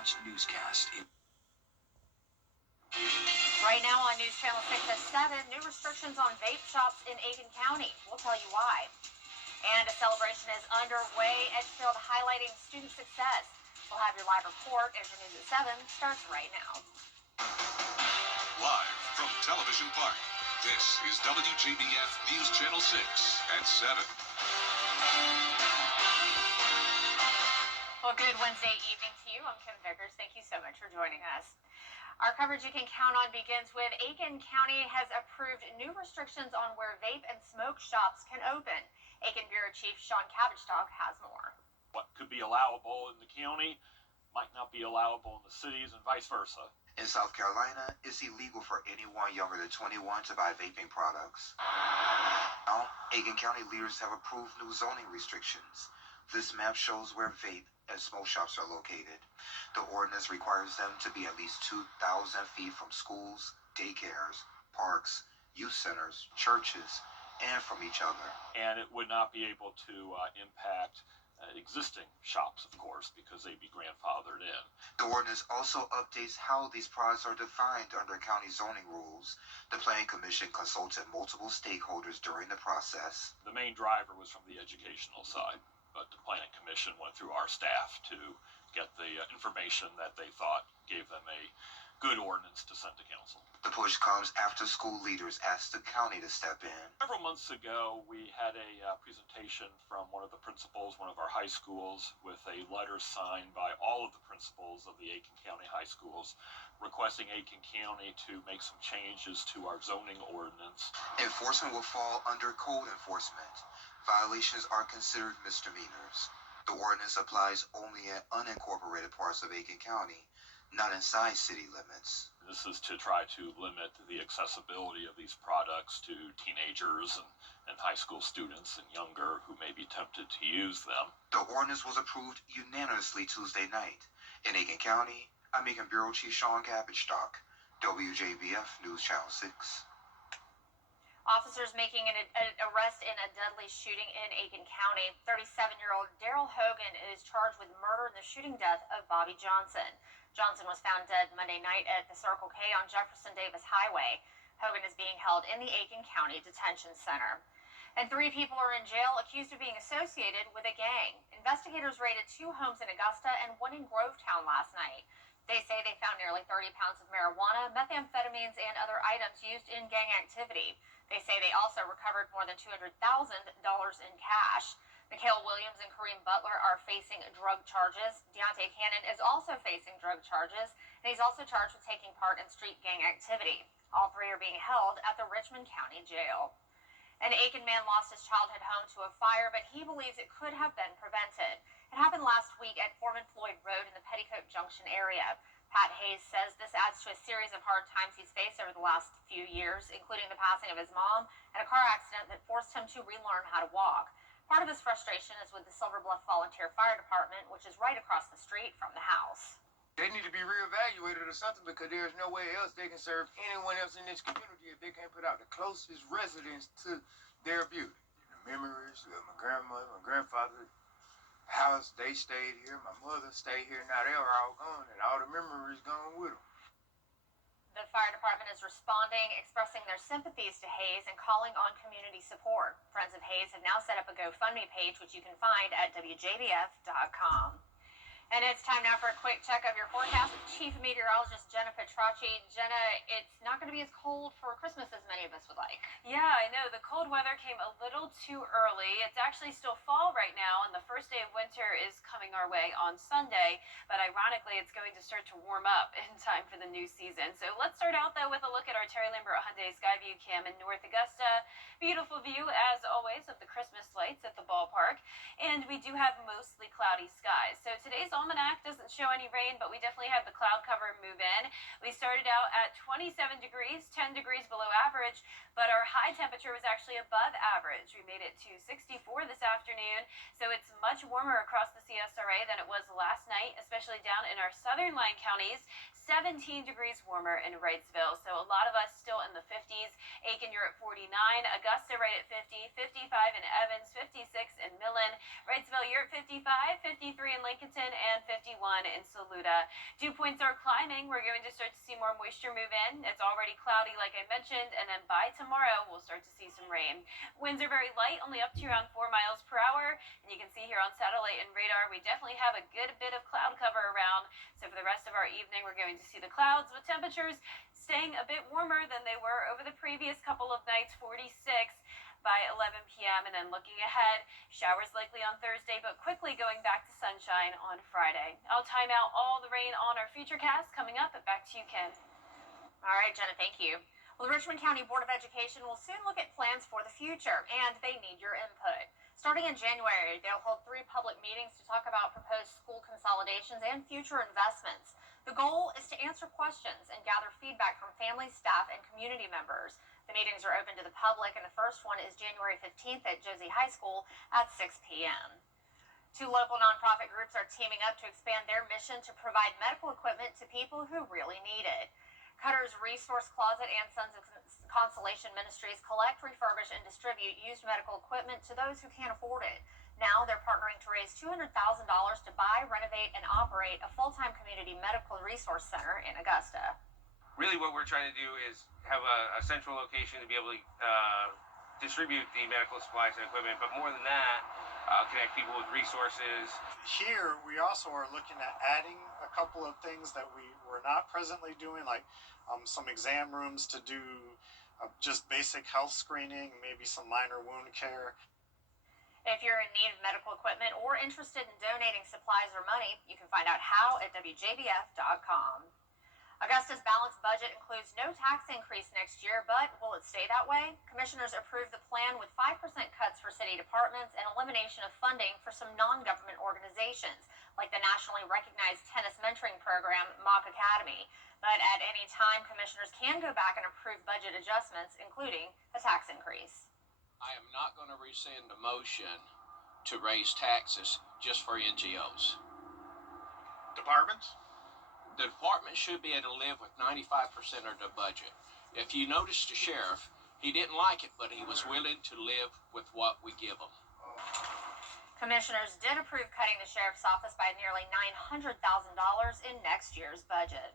watch newscast. Right now on News Channel 6 at 7, new restrictions on vape shops in Aiken County. We'll tell you why. And a celebration is underway at Edgefield highlighting student success. We'll have your live report as your News at 7 starts right now. Live from Television Park, this is WJBF News Channel 6 at 7. Well, good Wednesday evening to you. I'm Kim Vickers. Thank you so much for joining us. Our coverage you can count on begins with Aiken County has approved new restrictions on where vape and smoke shops can open. Aiken Bureau Chief Sean Cabbage-Talk has more. What could be allowable in the county might not be allowable in the cities and vice versa. In South Carolina, it's illegal for anyone younger than 21 to buy vaping products. Now, Aiken County leaders have approved new zoning restrictions. This map shows where vape and smoke shops are located. The ordinance requires them to be at least 2,000 feet from schools, daycares, parks, youth centers, churches, and from each other. And it would not be able to impact existing shops, of course, because they'd be grandfathered in. The ordinance also updates how these products are defined under county zoning rules. The Planning Commission consulted multiple stakeholders during the process. The main driver was from the educational side, but the Planning Commission went through our staff to get the information that they thought gave them a good ordinance to send to council. The push comes after school leaders asked the county to step in. Several months ago, we had a presentation from one of the principals, one of our high schools, with a letter signed by all of the principals of the Aiken County high schools, requesting Aiken County to make some changes to our zoning ordinance. Enforcement will fall under code enforcement. Violations are considered misdemeanors. The ordinance applies only in unincorporated parts of Aiken County, not inside city limits. This is to try to limit the accessibility of these products to teenagers and high school students and younger who may be tempted to use them. The ordinance was approved unanimously Tuesday night. In Aiken County, I'm Aiken Bureau Chief Sean Cabbage-Talk, WJBF News Channel 6. Officers making an arrest in a deadly shooting in Aiken County. 37-year-old Daryl Hogan is charged with murder in the shooting death of Bobby Johnson. Johnson was found dead Monday night at the Circle K on Jefferson Davis Highway. Hogan is being held in the Aiken County Detention Center. And 3 people are in jail accused of being associated with a gang. Investigators raided 2 homes in Augusta and 1 in Grovetown last night. They say they found nearly 30 pounds of marijuana, methamphetamines, and other items used in gang activity. They say they also recovered more than $200,000 in cash. Mikhail Williams and Kareem Butler are facing drug charges. Deontay Cannon is also facing drug charges, and he's also charged with taking part in street gang activity. All 3 are being held at the Richmond County Jail. An Aiken man lost his childhood home to a fire, but he believes it could have been prevented. It happened last week at Foreman Floyd Road in the Petticoat Junction area. Pat Hayes says this adds to a series of hard times he's faced over the last few years, including the passing of his mom and a car accident that forced him to relearn how to walk. Part of his frustration is with the Silver Bluff Volunteer Fire Department, which is right across the street from the house. They need to be reevaluated or something, because there's no way else they can serve anyone else in this community if they can't put out the closest residents to their beauty. The memories of my grandmother, my grandfather, house, they stayed here, my mother stayed here. Now they are all gone, and all the memories gone with them. The fire department is responding, expressing their sympathies to Hayes and calling on community support. Friends of Hayes have now set up a GoFundMe page, which you can find at WJBF.com. And it's time now for a quick check of your forecast with Chief Meteorologist Jenna Petracci. Jenna, it's not going to be as cold for Christmas as many of us would like. Yeah, I know. The cold weather came a little too early. It's actually still fall right now, and the first day of winter is coming our way on Sunday. But ironically, it's going to start to warm up in time for the new season. So let's start out, though, with a look at our Terry Lambert Hyundai Skyview Cam in North Augusta. Beautiful view, as always, of the Christmas lights at the ballpark. And we do have mostly cloudy skies. So today's almanac doesn't show any rain, but we definitely have the cloud cover move in. We started out at 27 degrees, 10 degrees below average, but our high temperature was actually above average. We made it to 64 this afternoon, so it's much warmer across the CSRA than it was last night, especially down down in our southern line counties. 17 degrees warmer in Wrightsville, so a lot of us still in the 50s. Aiken, you're at 49. Augusta right at 50, 55 in Evans, 56 in Millen. Wrightsville, you're at 55, 53 in Lincolnton, and 51 in Saluda. Dew points are climbing. We're going to start to see more moisture move in. It's already cloudy, like I mentioned, and then by tomorrow, we'll start to see some rain. Winds are very light, only up to around 4 miles per hour, and you can see here on satellite and radar, we definitely have a good bit of cloud cover around. So for the rest of our evening, we're going to see the clouds with temperatures staying a bit warmer than they were over the previous couple of nights, 46 by 11 p.m. And then looking ahead, showers likely on Thursday, but quickly going back to sunshine on Friday. I'll time out all the rain on our Futurecast coming up. Back to you, Ken. All right, Jenna, thank you. Well, the Richmond County Board of Education will soon look at plans for the future, and they need your input. Starting in January, they'll hold 3 public meetings to talk about proposed school consolidations and future investments. The goal is to answer questions and gather feedback from families, staff, and community members. The meetings are open to the public, and the first one is January 15th at Josie High School at 6 p.m. 2 local nonprofit groups are teaming up to expand their mission to provide medical equipment to people who really need it. Cutter's Resource Closet and Sons of Consolation Ministries collect, refurbish, and distribute used medical equipment to those who can't afford it. Now they're partnering to raise $200,000 to buy, renovate, and operate a full-time community medical resource center in Augusta. Really what we're trying to do is have a central location to be able to distribute the medical supplies and equipment, but more than that, connect people with resources. Here, we also are looking at adding a couple of things that we were not presently doing, like some exam rooms to do just basic health screening, maybe some minor wound care. If you're in need of medical equipment or interested in donating supplies or money, you can find out how at WJBF.com. Augusta's balanced budget includes no tax increase next year, but will it stay that way? Commissioners approved the plan with 5% cuts for city departments and elimination of funding for some non-government organizations, like the nationally recognized tennis mentoring program, Mock Academy. But at any time, commissioners can go back and approve budget adjustments, including a tax increase. I am not going to rescind a motion to raise taxes just for NGOs. Departments? The department should be able to live with 95% of the budget. If you notice the sheriff, he didn't like it, but he was willing to live with what we give him. Commissioners did approve cutting the sheriff's office by nearly $900,000 in next year's budget.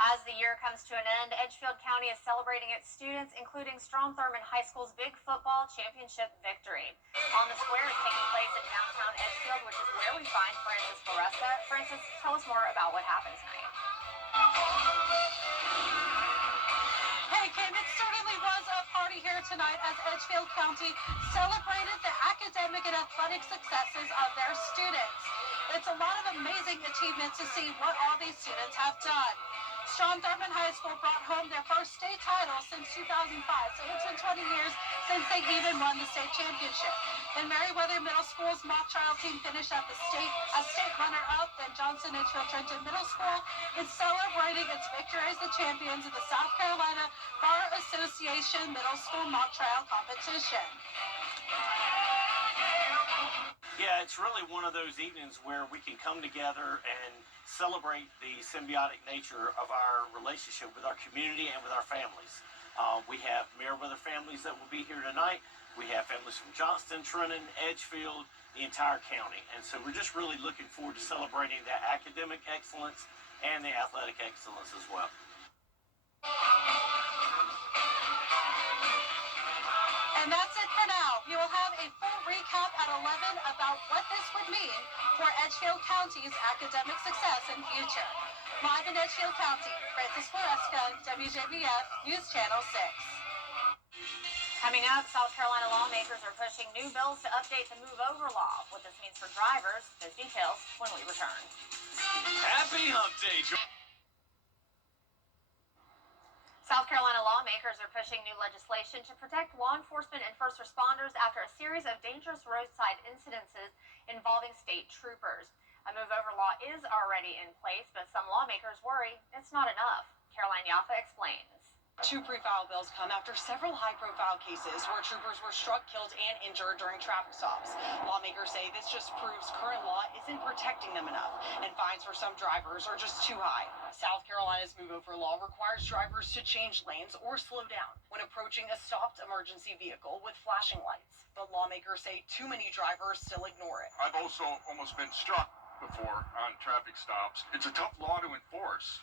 As the year comes to an end, Edgefield County is celebrating its students, including Strom Thurmond High School's big football championship victory. On the Square is taking place in downtown Edgefield, which is where we find Francis Floresta. Francis, tell us more about what happened tonight. Hey, Kim, it certainly was a party here tonight as Edgefield County celebrated the academic and athletic successes of their students. It's a lot of amazing achievements to see what all these students have done. Strom Thurmond High School brought home their first state title since 2005, so it's been 20 years since they even won the state championship. And Meriwether Middle School's mock trial team finished at the state as state runner-up. Then Johnson Edgefield Trenton Middle School is celebrating its victory as the champions of the South Carolina Bar Association Middle School mock trial competition. Yeah, it's really one of those evenings where we can come together and celebrate the symbiotic nature of our relationship with our community and with our families. We have Meriwether families that will be here tonight. We have families from Johnston, Trenton, Edgefield, the entire county. And so we're just really looking forward to celebrating that academic excellence and the athletic excellence as well. And that's it for now. We will have a full recap at 11 about what this would mean for Edgefield County's academic success and future. Live in Edgefield County, Francis Floresta, WJBF News Channel 6. Coming up, South Carolina lawmakers are pushing new bills to update the Move Over law. What this means for drivers, those details when we return. Happy Hump Day, South Carolina lawmakers are pushing new legislation to protect law enforcement and first responders after a series of dangerous roadside incidences involving state troopers. A move-over law is already in place, but some lawmakers worry it's not enough. Caroline Yaffa explains. Two pre-file bills come after several high-profile cases where troopers were struck, killed, and injured during traffic stops. Lawmakers say this just proves current law isn't protecting them enough, and fines for some drivers are just too high. South Carolina's Move Over law requires drivers to change lanes or slow down when approaching a stopped emergency vehicle with flashing lights. But lawmakers say too many drivers still ignore it. I've also almost been struck before on traffic stops. It's a tough law to enforce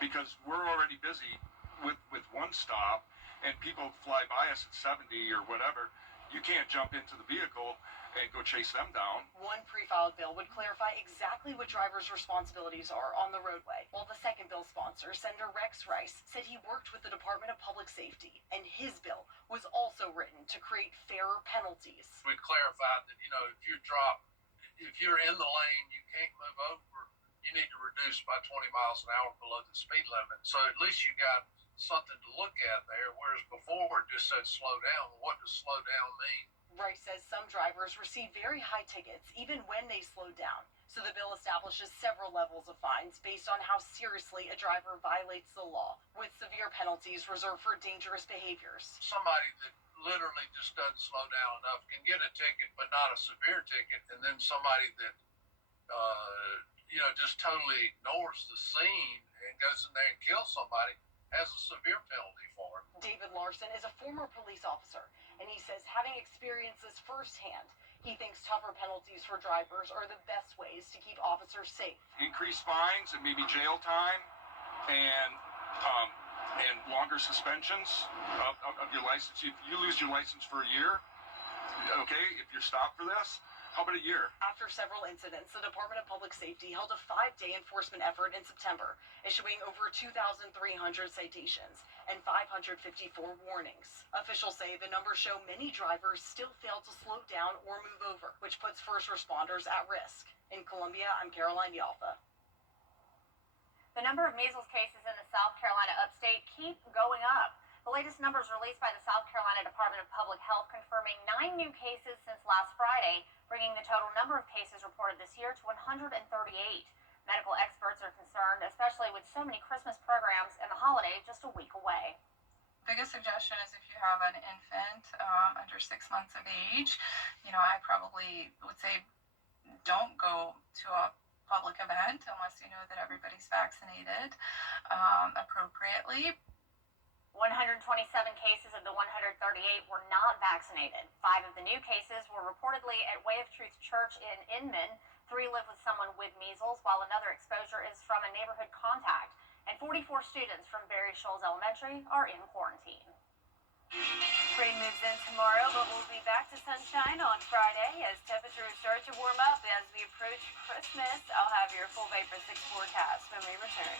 because we're already busy with one stop and people fly by us at 70 or whatever. You can't jump into the vehicle and go chase them down. One pre-filed bill would clarify exactly what drivers' responsibilities are on the roadway, while the second bill sponsor, Senator Rex Rice, said he worked with the Department of Public Safety, and his bill was also written to create fairer penalties. We clarified that, if you're in the lane, you can't move over, you need to reduce by 20 miles an hour below the speed limit. So at least you got something to look at there, whereas before it just said slow down. What does slow down mean? Rice says some drivers receive very high tickets even when they slow down. So the bill establishes several levels of fines based on how seriously a driver violates the law, with severe penalties reserved for dangerous behaviors. Somebody that literally just doesn't slow down enough can get a ticket, but not a severe ticket, and then somebody that just totally ignores the scene and goes in there and kills somebody has a severe penalty for it. David Larson is a former police officer, and he says having experienced this firsthand, he thinks tougher penalties for drivers are the best ways to keep officers safe. Increased fines and maybe jail time and longer suspensions of your license. If you lose your license for a year, okay, if you're stopped for this, how about a year? After several incidents, the Department of Public Safety held a 5-day enforcement effort in September, issuing over 2,300 citations and 554 warnings. Officials say the numbers show many drivers still fail to slow down or move over, which puts first responders at risk. In Columbia, I'm Caroline Yalfa. The number of measles cases in the South Carolina upstate keep going up. The latest numbers released by the South Carolina Department of Public Health confirming 9 new cases since last Friday, bringing the total number of cases reported this year to 138. Medical experts are concerned, especially with so many Christmas programs and the holiday just a week away. Biggest suggestion is if you have an infant under 6 months of age, I probably would say don't go to a public event unless you know that everybody's vaccinated appropriately. 127 cases of the 138 were not vaccinated. 5 of the new cases were reportedly at Way of Truth Church in Inman. 3 live with someone with measles, while another exposure is from a neighborhood contact. And 44 students from Berry Shoals Elementary are in quarantine. Rain moves in tomorrow, but we'll be back to sunshine on Friday as temperatures start to warm up as we approach Christmas. I'll have your full Vapor 6 forecast when we return.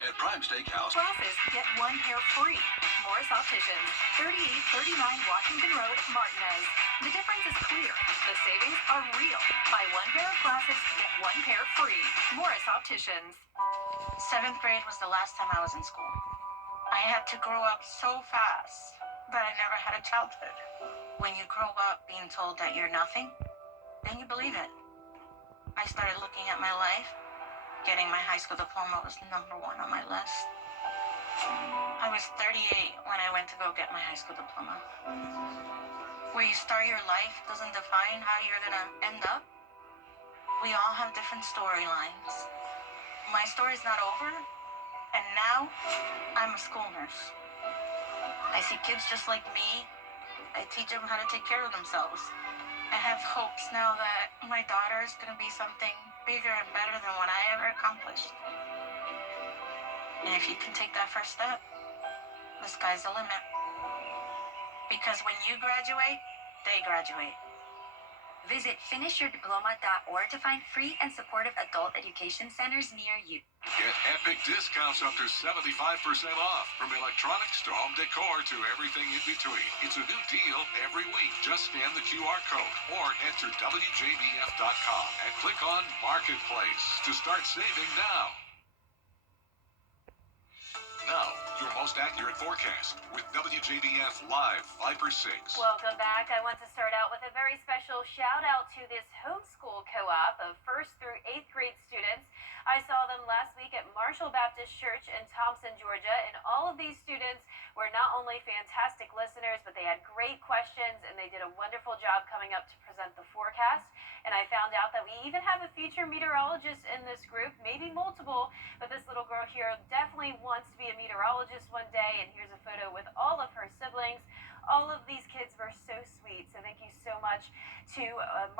At Prime Steakhouse, Glasses, get 1 pair free. Morris Opticians, 3839 Washington Road, Martinez. The difference is clear. The savings are real. Buy 1 pair of glasses, get 1 pair free. Morris Opticians. 7th grade was the last time I was in school. I had to grow up so fast that I never had a childhood. When you grow up being told that you're nothing, then you believe it. I started looking at my life. Getting my high school diploma was number 1 on my list. I was 38 when I went to go get my high school diploma. Where you start your life doesn't define how you're gonna end up. We all have different storylines. My story's not over, and now I'm a school nurse. I see kids just like me. I teach them how to take care of themselves. I have hopes now that my daughter is gonna be something bigger and better than what I ever accomplished. And if you can take that first step, the sky's the limit. Because when you graduate, they graduate. Visit finishyourdiploma.org to find free and supportive adult education centers near you. get epic discounts up to 75% off. From electronics to home decor to everything in between. It's a new deal every week. Just scan the QR code or head to WJBF.com and click on Marketplace to start saving now. Now, your most accurate forecast with WJBF Live Viper 6. Welcome back. I want to start out with a very special shout out to this homeschool co-op of 1st through 8th grade students. I saw them last week at Marshall Baptist Church in Thompson, Georgia, and all of these students were not only fantastic listeners, but they had great questions, and they did a wonderful job coming up to present the forecast. And I found out that we even have a future meteorologist in this group, maybe multiple, but this little girl here definitely wants to be a meteorologist one day. And here's a photo with all of her siblings. All of these kids were so sweet. So thank you so much to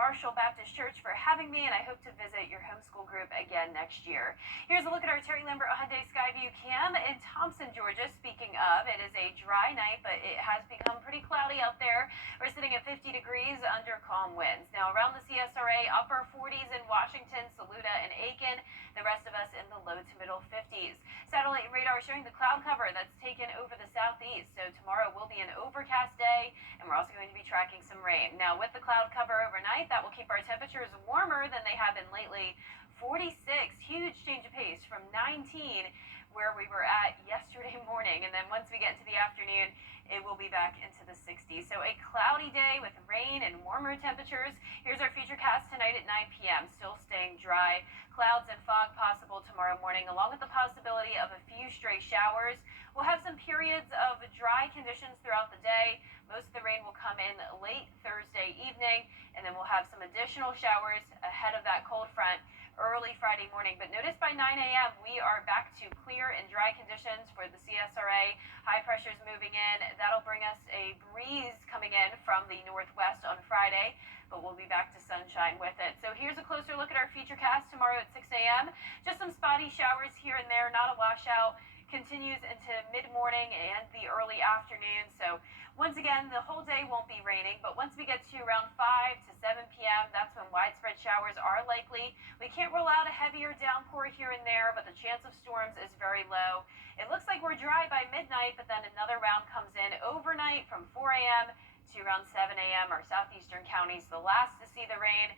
Marshall Baptist Church for having me, and I hope to visit your homeschool group again next year. Here's a look at our Terry Lambert Hyundai Skyview cam in Thompson, Georgia. Speaking of, it is a dry night, but it has become pretty cloudy out there. We're sitting at 50 degrees under calm winds. Now around the CSRA, upper 40s in Washington, Saluda, and Aiken. The rest of us in the low to middle 50s. Satellite radar showing the cloud cover that's taken over the southeast. So tomorrow will be an overcast day, and we're also going to be tracking some rain. Now with the cloud cover overnight, that will keep our temperatures warmer than they have been lately. 46, huge change of pace from 19 where we were at yesterday morning, and then once we get into the afternoon, it will be back into the 60s. So a cloudy day with rain and warmer temperatures. Here's our futurecast tonight at 9 p.m. Still staying dry. Clouds and fog possible tomorrow morning, along with the possibility of a few stray showers. We'll have some periods of dry conditions throughout the day. Most of the rain will come in late Thursday evening, and then we'll have some additional showers ahead of that cold front early Friday morning. But notice by 9 a.m. we are back to clear and dry conditions for the CSRA. High pressure's moving in. That'll bring us a breeze coming in from the northwest on Friday, but we'll be back to sunshine with it. So here's a closer look at our futurecast tomorrow at 6 a.m. Just some spotty showers here and there, not a washout. Continues into mid-morning and the early afternoon. So once again, the whole day won't be raining, but once we get to around 5 to 7 p.m., that's when widespread showers are likely. We can't rule out a heavier downpour here and there, but the chance of storms is very low. It looks like we're dry by midnight, but then another round comes in overnight from 4 a.m. to around 7 a.m. Our southeastern counties, the last to see the rain,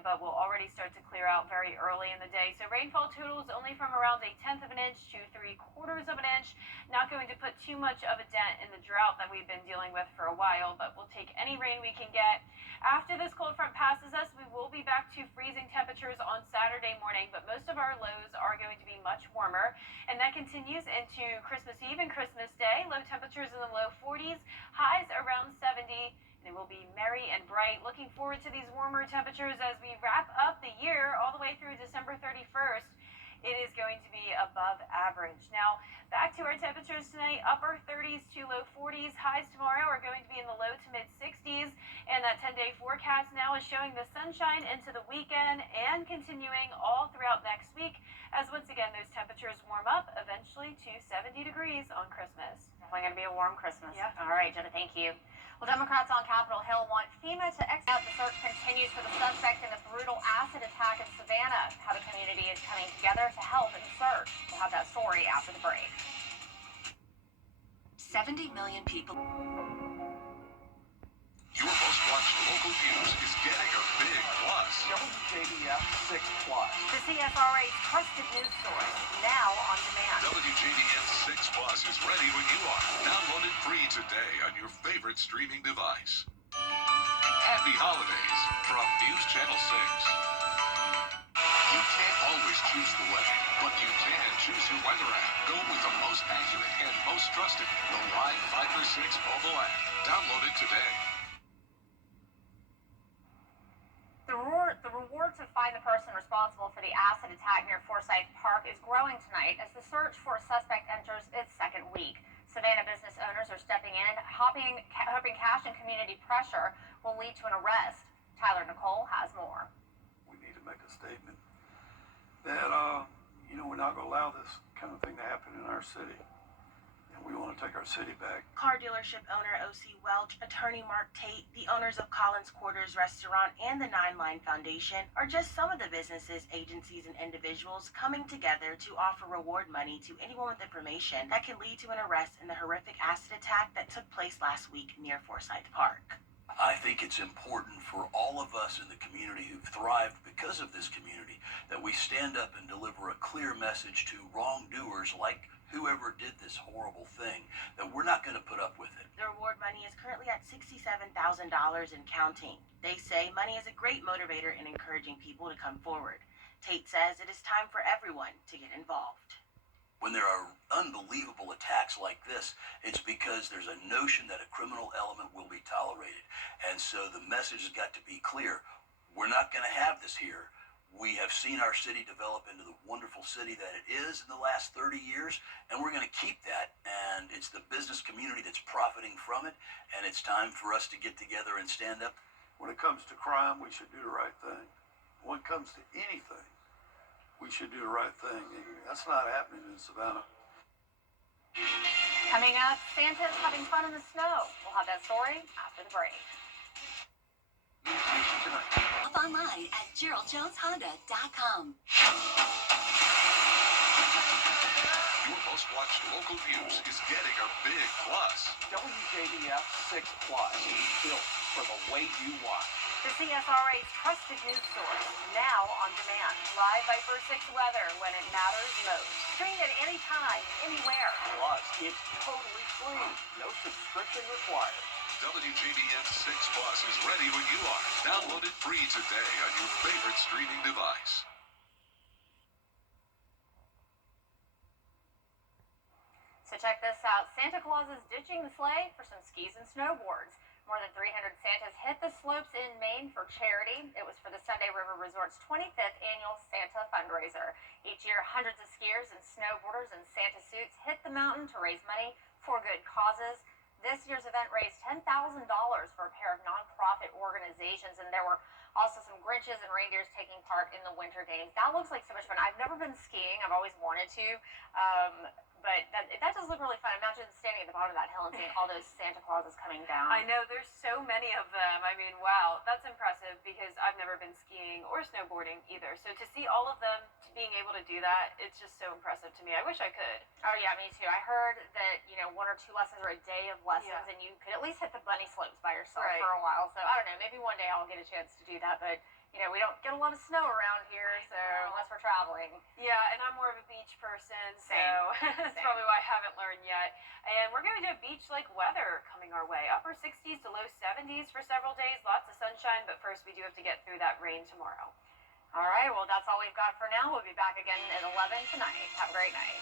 but we'll already start to clear out very early in the day. So rainfall totals only from around 1/10 of an inch to 3/4 of an inch. Not going to put too much of a dent in the drought that we've been dealing with for a while, but we'll take any rain we can get. After this cold front passes us, we will be back to freezing temperatures on Saturday morning, but most of our lows are going to be much warmer, and that continues into Christmas Eve and Christmas Day. Low temperatures in the low 40s, highs around 70. It will be merry and bright. Looking forward to these warmer temperatures as we wrap up the year all the way through December 31st. It is going to be above average. Now, back to our temperatures tonight, upper 30s to low 40s. Highs tomorrow are going to be in the low to mid 60s. And that 10-day forecast now is showing the sunshine into the weekend and continuing all throughout next week, as once again, those temperatures warm up eventually to 70 degrees on Christmas. Definitely going to be a warm Christmas. Yeah. All right, Jenna, thank you. Well, Democrats on Capitol Hill want FEMA to exit. The search continues for the suspect in the brutal acid attack in Savannah. How the community is coming together to help in the search. We'll have that story after the break. 70 million people. Your most watched local news is getting a big plus. WJBF 6 Plus. The CSRA's trusted news source, now on demand. WJBF 6 Plus is ready when you are. Download it free today on your favorite streaming device. Happy holidays from News Channel 6. You can't always choose the weather, but you can choose your weather app. Go with the most accurate and most trusted, the Live 5/6 mobile app. Download it today. The reward to find the person responsible for the acid attack near Forsyth Park is growing tonight as the search for a suspect enters its second week. Savannah business owners are stepping in, hoping cash and community pressure will lead to an arrest. Tyler Nicole has more. We need to make a statement that, we're not going to allow this kind of thing to happen in our city. And we want to take our city back. Car dealership owner O.C. Welch, attorney Mark Tate, the owners of Collins Quarters Restaurant and the Nine Line Foundation are just some of the businesses, agencies, and individuals coming together to offer reward money to anyone with information that can lead to an arrest in the horrific acid attack that took place last week near Forsyth Park. I think it's important for all of us in the community who've thrived because of this community that we stand up and deliver a clear message to wrongdoers like whoever did this horrible thing, that we're not going to put up with it. The reward money is currently at $67,000 and counting. They say money is a great motivator in encouraging people to come forward. Tate says it is time for everyone to get involved. When there are unbelievable attacks like this, it's because there's a notion that a criminal element will be tolerated. And so the message has got to be clear. We're not going to have this here. We have seen our city develop into the wonderful city that it is in the last 30 years, and we're going to keep that. And it's the business community that's profiting from it, and it's time for us to get together and stand up. When it comes to crime, we should do the right thing. When it comes to anything, we should do the right thing. That's not happening in Savannah. Coming up, Santa's having fun in the snow. We'll have that story after the break. Up online at GeraldJonesHonda.com. Your most watched local news is getting a big plus. WJBF 6 Plus, built for the way you watch. The CSRA's trusted news source, now on demand. Live by First 6 weather when it matters most. Stream at any time, anywhere. Plus, it's totally free. No subscription required. WJBF 6 Plus is ready when you are. Download it free today on your favorite streaming device. So check this out. Santa Claus is ditching the sleigh for some skis and snowboards. More than 300 Santas hit the slopes in Maine for charity. It was for the Sunday River Resort's 25th annual Santa fundraiser. Each year, hundreds of skiers and snowboarders in Santa suits hit the mountain to raise money for good causes. This year's event raised $10,000 for a pair of nonprofit organizations, and there were also some Grinches and reindeers taking part in the Winter Games. That looks like so much fun. I've never been skiing. I've always wanted to. But that does look really fun. Imagine standing at the bottom of that hill and seeing all those Santa Clauses coming down. I know, there's so many of them. I mean, wow, that's impressive because I've never been skiing or snowboarding either. So to see all of them being able to do that, it's just so impressive to me. I wish I could. Oh yeah, me too. I heard that, 1 or 2 lessons or a day of lessons, Yeah. and you could at least hit the bunny slopes by yourself Right. for a while. So I don't know, maybe one day I'll get a chance to do that, but we don't get a lot of snow around here, so unless we're traveling. Yeah, and I'm more of a beach person, so Same. that's Same. probably why I haven't learned yet. And we're going to have beach-like weather coming our way. Upper 60s to low 70s for several days. Lots of sunshine, but first we do have to get through that rain tomorrow. All right, well, that's all we've got for now. We'll be back again at 11 tonight. Have a great night.